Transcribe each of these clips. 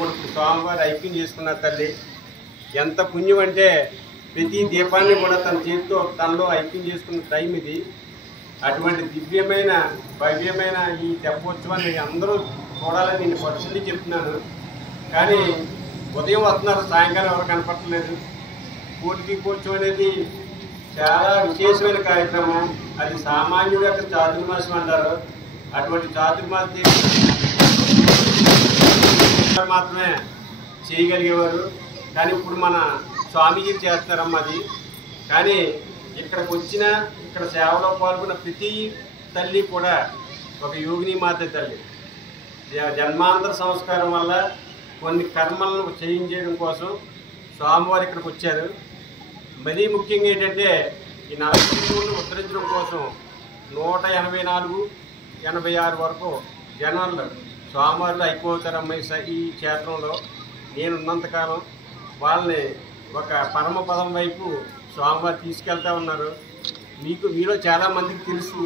కూడా స్వామివారు ఐక్యం చేసుకున్నారు తల్లి. ఎంత పుణ్యం అంటే ప్రతి దీపాన్ని కూడా తన చేతితో తనలో ఐక్యం చేసుకున్న టైం ఇది. అటువంటి దివ్యమైన భవ్యమైన ఈ తెప్పోత్సవాన్ని అందరూ చూడాలని నేను పరిస్థితి చెప్తున్నాను. కానీ ఉదయం వస్తున్నారు, సాయంకాలం ఎవరు కనపడలేదు. కోటి దీపోత్సవం అనేది చాలా విశేషమైన కార్యక్రమం. అది సామాన్యుడు యొక్క చాతుర్మాసం అంటారు. అటువంటి చాతుర్మాసం మాత్రమే చేయగలిగేవారు. కానీ ఇప్పుడు మన స్వామీజీలు చేస్తున్నారమ్మా అది. కానీ ఇక్కడికి వచ్చిన ఇక్కడ సేవలో పాల్గొన్న ప్రతి తల్లి కూడా ఒక యోగిని మాత తల్లి. జన్మాంతర సంస్కారం వల్ల కొన్ని కర్మలను చేయించడం కోసం స్వామివారు ఇక్కడికి వచ్చారు. మరీ ముఖ్యంగా ఏంటంటే ఈ 40 రోజులు ఉత్తరించడం కోసం 184, 86 వరకు జనాలు స్వామివారిలో అయిపోతారమ్మ ఈ క్షేత్రంలో. నేనున్నంతకాలం వాళ్ళని ఒక పరమ పదం వైపు స్వామివారు తీసుకెళ్తా ఉన్నారు. మీలో చాలామందికి తెలుసు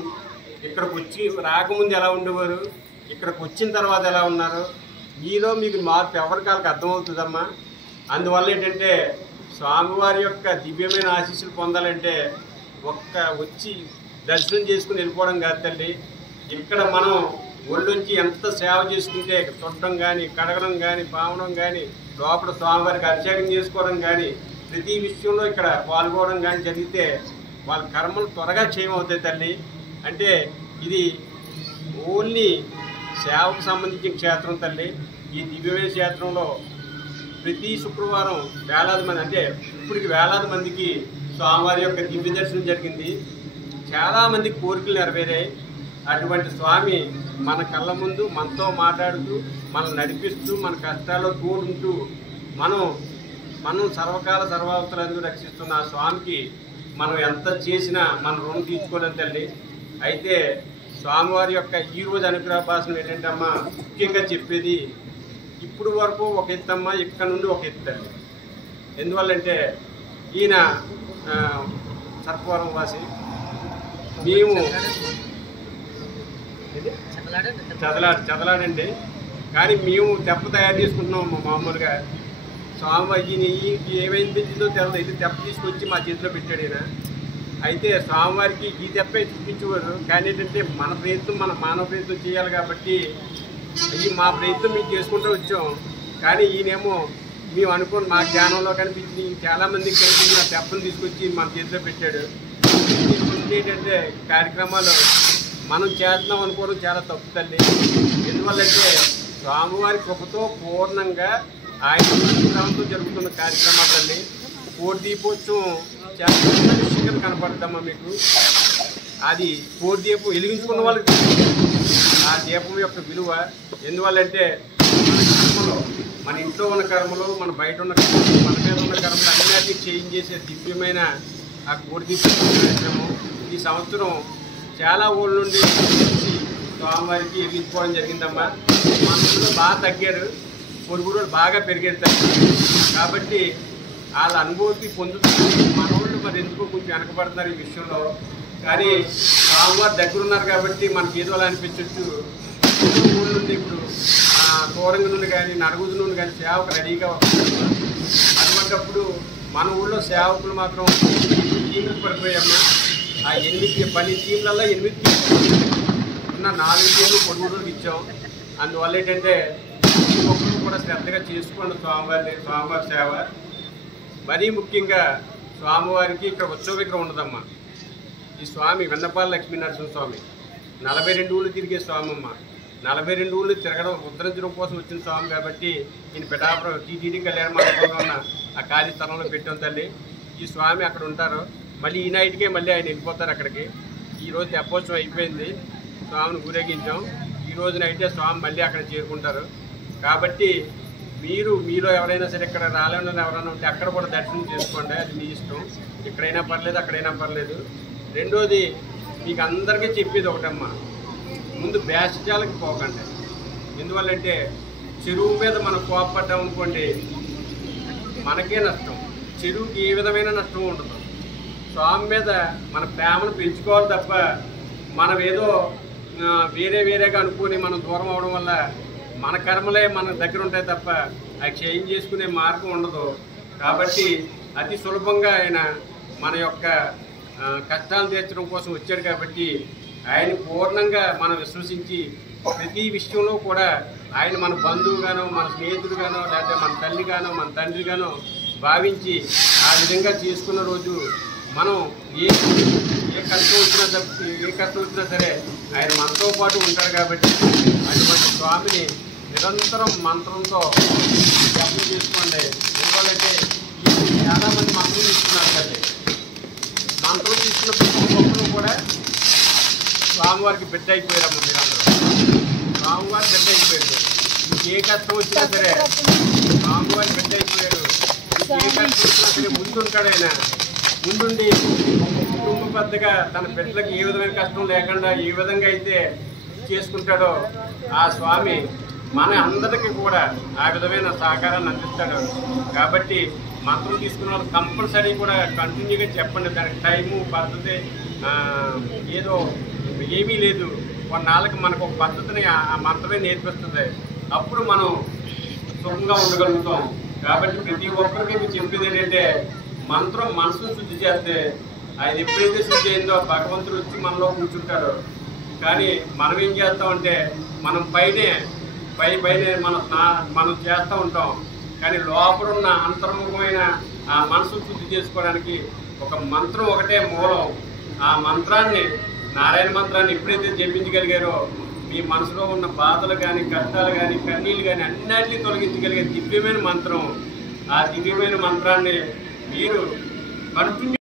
ఇక్కడికి వచ్చి రాకముందు ఎలా ఉండేవారు, ఇక్కడికి వచ్చిన తర్వాత ఎలా ఉన్నారు. మీకు మార్పు ఎవరికాలకు అర్థమవుతుందమ్మా. అందువల్ల ఏంటంటే స్వామివారి యొక్క దివ్యమైన ఆశీస్సులు పొందాలంటే వచ్చి దర్శనం చేసుకుని వెళ్ళిపోవడం కాదు తల్లి. ఇక్కడ మనం ఒళ్ళుంచి ఎంత సేవ చేసుకుంటే తొట్టడం కానీ, కడగడం కానీ, పావడం కానీ, లోపల స్వామివారికి అభిషేకం చేసుకోవడం కానీ, ప్రతి విషయంలో ఇక్కడ పాల్గొనడం కానీ జరిగితే వాళ్ళ కర్మలు త్వరగా క్షయమవుతాయి తల్లి. అంటే ఇది ఓన్లీ సేవకు సంబంధించిన క్షేత్రం తల్లి. ఈ దివ్యమైన క్షేత్రంలో ప్రతి శుక్రవారం వేలాది మంది, అంటే ఇప్పటికి వేలాది మందికి స్వామివారి యొక్క దివ్య దర్శనం జరిగింది. చాలామందికి కోరికలు నెరవేరాయి. అటువంటి స్వామి మన కళ్ళ ముందు మనతో మాట్లాడుతూ, మనం నడిపిస్తూ, మన కష్టాల్లో తోడుంటూ, మనం సర్వకాల సర్వావసరాలను రక్షిస్తున్న ఆ స్వామికి మనం ఎంత చేసినా మన రుణం తీర్చుకోలేం తల్లి. అయితే స్వామివారి యొక్క ఈరోజు అనుగ్రహ భాషను ఏంటంటే అమ్మ ముఖ్యంగా చెప్పేది, ఇప్పుడు వరకు ఒక ఎత్తమ్మ, ఇక్కడ నుండి ఒక ఎత్తండి. ఎందువల్లంటే ఈయన సర్పవరం వాసి, మేము చదలాడండి. కానీ మేము తెప్ప తయారు చేసుకుంటున్నాం మామూలుగా. స్వామివారికి ఏమైంది తెచ్చిందో తెలదు. ఇది తెప్ప తీసుకొచ్చి మా చేతిలో పెట్టాడు ఈయన. అయితే స్వామివారికి ఈ తెప్పే చూపించేవారు. కానీ ఏంటంటే మన ప్రయత్నం, మన మానవ ప్రయత్నం చేయాలి కాబట్టి మా ప్రయత్నం మేము చేసుకుంటూ వచ్చాం. కానీ ఈయనేమో మేము అనుకుని మా జ్ఞానంలో కనిపించి చాలామందికి కనిపించి ఆ తెప్పను తీసుకొచ్చి మన చేతిలో పెట్టాడు. ఏంటంటే కార్యక్రమాలు మనం చేస్తున్నాం అనుకోవడం చాలా తప్పు తల్లి. ఎందువల్లంటే స్వామివారి కృపతో పూర్ణంగా ఆయన అనుగ్రహంతో జరుగుతున్న కార్యక్రమాలు తల్లి. కోటి దీపోత్సవం చాలా విషయంగా కనపడుతుందమ్మా మీకు. అది కోటి దీపం వెలిగించుకున్న వాళ్ళకి ఆ దీపం యొక్క విలువ. ఎందువల్లంటే మన కర్మలో, మన ఇంట్లో ఉన్న కర్మలు, మన బయట ఉన్న కర్మలు, మన మీద ఉన్న కర్మలు అన్నిటికీ చేంజ్ చేసే దివ్యమైన ఆ కోటి దీపం కార్యక్రమం ఈ సంవత్సరం చాలా ఊళ్ళ నుండి స్వామివారికి వెలిగించుకోవడం జరిగిందమ్మా. మన ఊళ్ళో బాగా తగ్గారు, పొరుగురు బాగా పెరిగారు. కాబట్టి వాళ్ళ అనుభూతి పొందుతున్నారు. మన వాళ్ళు మరి ఎందుకో కొంచెం వెనకబడుతున్నారు ఈ విషయంలో. కానీ స్వామివారి దగ్గర ఉన్నారు కాబట్టి మనకి ఏదో అలా అనిపించవచ్చు. ఊళ్ళ నుండి ఇప్పుడు దూరంగా నుండి కానీ, నడుగుదు నుండి కానీ సేవకు రెడీగా వస్తుంది. అటువంటిప్పుడు మన ఊళ్ళో సేవకులు మాత్రం టీంలు పడిపోయామ్మా. ఆ 10 టీంలలో 8 ఉన్న 4 టీంలు పొడుగురికి ఇచ్చాం. అందువల్ల ఏంటంటే ఒక్కరు కూడా శ్రద్ధగా చేసుకోండి స్వామివారి సేవ. మరీ ముఖ్యంగా స్వామివారికి ఇక్కడ ఉత్సవ విగ్రహం ఉండదమ్మా. ఈ స్వామి వెన్నపాల లక్ష్మీనరసింహ స్వామి 42 ఊళ్ళు తిరిగే స్వామి అమ్మ. 42 ఊళ్ళు తిరగడం, ఉద్ధరించడం కోసం వచ్చిన స్వామి కాబట్టి ఈయన పిఠాపురం టీటీడీ కళ్యాణ మండపంలో ఉన్న ఆ ఖాళీ స్థలంలో పెట్టాం తల్లి. ఈ స్వామి అక్కడ ఉంటారు. మళ్ళీ ఈ నైట్కే మళ్ళీ ఆయన వెళ్ళిపోతారు అక్కడికి. ఈరోజు తెప్పోత్సవం అయిపోయింది, స్వామిని ఊరేగించాం. ఈరోజు నైటే స్వామి మళ్ళీ అక్కడ చేరుకుంటారు. కాబట్టి మీలో ఎవరైనా సరే ఇక్కడ రాలేని ఎవరైనా ఉంటే అక్కడ కూడా దర్శనం చేసుకోండి. అది మీ ఇష్టం. ఇక్కడైనా పర్లేదు, అక్కడైనా పర్లేదు. రెండోది మీకు అందరికీ చెప్పేది ఒకటమ్మా, ముందు బేషజాలకి పోకండి. ఎందువల్లంటే చెరువు మీద మనం కోపపడ్డాం అనుకోండి మనకే నష్టం, చెరువుకి ఏ విధమైన నష్టం ఉండదు. స్వామి మీద మన ప్రేమను పెంచుకోవాలి తప్ప మనం ఏదో వేరేగా అనుకుని మనం దూరం అవడం వల్ల మన కర్మలే మన దగ్గర ఉంటాయి తప్ప అవి క్షయం చేసుకునే మార్గం ఉండదు. కాబట్టి అతి సులభంగా ఆయన మన యొక్క కష్టాలు తీర్చడం కోసం వచ్చాడు. కాబట్టి ఆయన పూర్ణంగా మనం విశ్వసించి ప్రతి విషయంలో కూడా ఆయన మన బంధువుగానో మన స్నేహితుడుగానో లేకపోతే మన తల్లిగానో మన తండ్రిగానో భావించి ఆ విధంగా చేసుకున్న రోజు మనం ఏ కష్టం వచ్చినా సరే ఆయన మనతో పాటు ఉంటాడు. కాబట్టి అటువంటి స్వామిని నిరంతరం మంత్రంతో జపం చేసుకోండి. ఎందుకంటే చాలామంది మంత్రం తీసుకున్నారు కదా, మంత్రం తీసుకున్న ప్రతి ఒక్కరు కూడా స్వామివారికి బిడ్డ అయిపోయారమ్మ. మీరందరూ స్వామివారి బిడ్డ అయిపోయారు. మీకు ఏ కష్టం వచ్చినా సరే స్వామివారి బిడ్డ అయిపోయారు. మీకు ఏ కష్టం వచ్చినా సరే ముందుంటాడు ఆయన. ముందుండి కుటుంబ పెద్దగా తన బిడ్డలకు ఏ విధమైన కష్టం లేకుండా ఏ విధంగా అయితే చేసుకుంటాడో ఆ స్వామి మన అందరికీ కూడా ఆ విధమైన సహకారాన్ని అందిస్తాడు. కాబట్టి మంత్రం తీసుకున్న వాళ్ళు కంపల్సరీ కూడా కంటిన్యూగా చెప్పండి. దానికి టైము పద్ధతి ఏదో ఏమీ లేదు. కొన్నాళ్ళకి మనకు ఒక పద్ధతిని ఆ మంత్రమే నేర్పిస్తుంది. అప్పుడు మనం సుఖంగా ఉండగలుగుతాం. కాబట్టి ప్రతి ఒక్కరికి మీకు చెప్పేది ఏంటంటే మంత్రం మనసును శుద్ధి చేస్తే అది ఎప్పుడైతే శుద్ధి అయిందో భగవంతుడు వచ్చి మనలో కూర్చుంటాడు. కానీ మనం ఏం చేస్తామంటే మనం పైనే మనం చేస్తూ ఉంటాం. కానీ లోపలున్న అంతర్ముఖమైన ఆ మనసు శుద్ధి చేసుకోవడానికి ఒక మంత్రం ఒకటే మూలం. ఆ మంత్రాన్ని నారాయణ మంత్రాన్ని ఎప్పుడైతే జపించగలిగారో మీ మనసులో ఉన్న బాధలు కానీ కష్టాలు కానీ కన్నీళ్ళు కానీ అన్నిటినీ తొలగించగలిగే దివ్యమైన మంత్రం. ఆ దివ్యమైన మంత్రాన్ని మీరు కంటిన్యూ